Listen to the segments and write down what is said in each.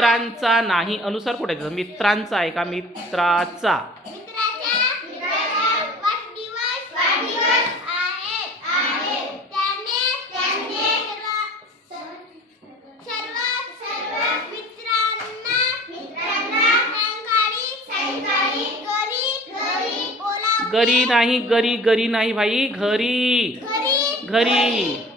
मित्रांचा नाही, अनुस्वार कुठे आहे? मित्रांचा आहे का मित्राचा? गरी नाही, गरी गरी नाही भाई, घरी घरी.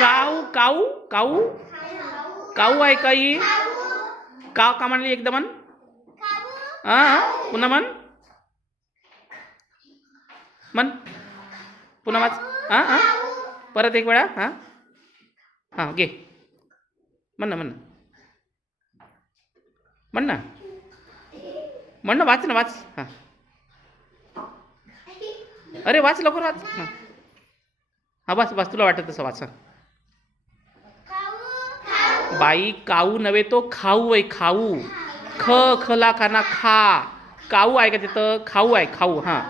काऊ काऊ काऊ काऊ आहे काही? काव का म्हणली एकदा म्हण. पुन्हा म्हण म्हण पुन्हा वाच. परत एक वेळा. हां घे म्हण ना म्हण म्हण ना म्हण ना, वाच ना वाच. हां अरे वाच लवकर वाच. हां बस बस, तुला वाटत तसं वाच. बाई काऊ नव्हे तो खाऊ आहे, खाऊ. खला खाना खा. काऊ आहे का तिथं? खाऊ आहे, खाऊ. हां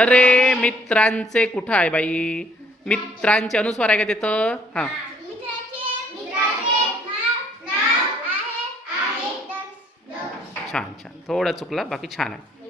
अरे मित्रांचे कुठं आहे बाई? मित्रांचे अनुस्वार आहे का तिथं? हां छान छान, थोडं चुकलं, बाकी छान आहे.